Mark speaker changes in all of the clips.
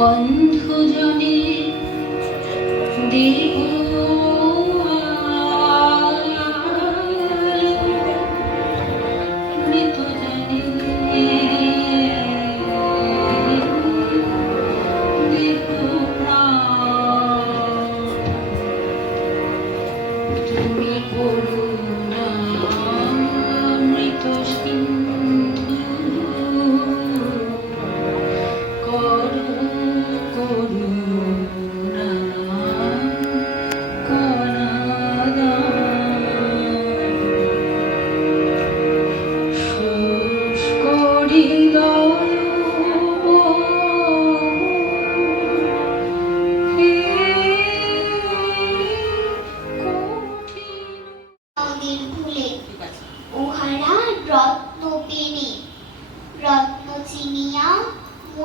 Speaker 1: অন্ধজনে দেহ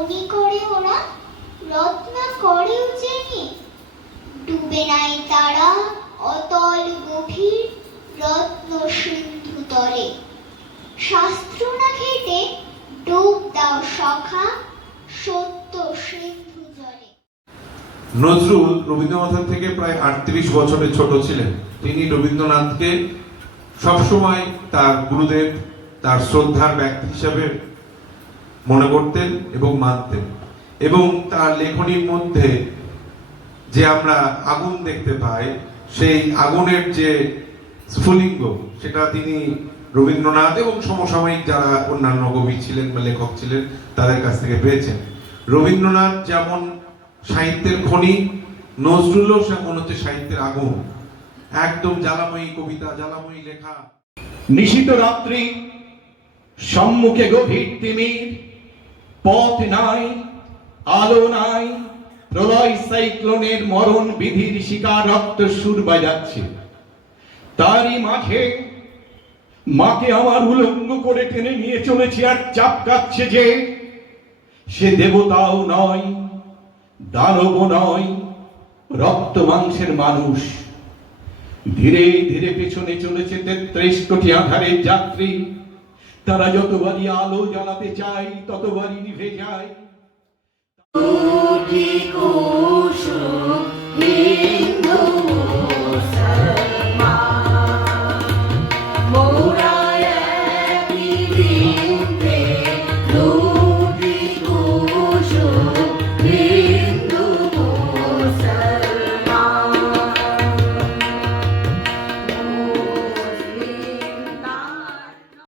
Speaker 2: মনে করে ওরা রত্ন করেও জেনে ডুবে নাই তারা অতল গভীর রত্ন সিন্ধু তলে। শাস্ত্র না খেতে ডুব দাও সখা সত্য সিন্ধু জলে।
Speaker 3: নজরুল রবীন্দ্রনাথের থেকে প্রায় আটত্রিশ বছরের ছোট ছিলেন। তিনি রবীন্দ্রনাথকে সবসময় তার গুরুদেব, তার শ্রদ্ধার ব্যক্তি হিসাবে মনে করতেন এবং মানতেন। এবং তার লেখনীর মধ্যে যে আমরা আগুন দেখতে পাই, সেই আগুনের যে স্ফুলিঙ্গ, সেটা তিনি রবীন্দ্রনাথ এবং সমসাময়িক যারা অন্যান্য কবি ছিলেন বা লেখক ছিলেন, তাদের কাছ থেকে পেয়েছেন। রবীন্দ্রনাথ যেমন সাহিত্যের খনি, নজরুলও সেমন হচ্ছে সাহিত্যের আগুন। একদম জ্বালাময়ী কবিতা, জ্বালাময়ী লেখা।
Speaker 4: নিশিত রাত্রি, সম্মুখে গভীর তিমির পথ নাই, আলো নাই, প্রলয় সাইক্লোনের মরণ বিধির শিকার রক্ত সুর বাজাচ্ছে। তারই মাঝে মাকে আমার উলঙ্গ করে টেনে নিয়ে চলেছে আর চাপ কাচ্ছে যে সে দেবতাও নয়, দানব নয়, রক্ত মাংসের মানুষ। ধীরে ধীরে পেছনে চলেছে তেত্রিশ কোটি আধারের যাত্রী। তারা যতবারই আলো জ্বালাতে চায় ততবারই নিভে যায়।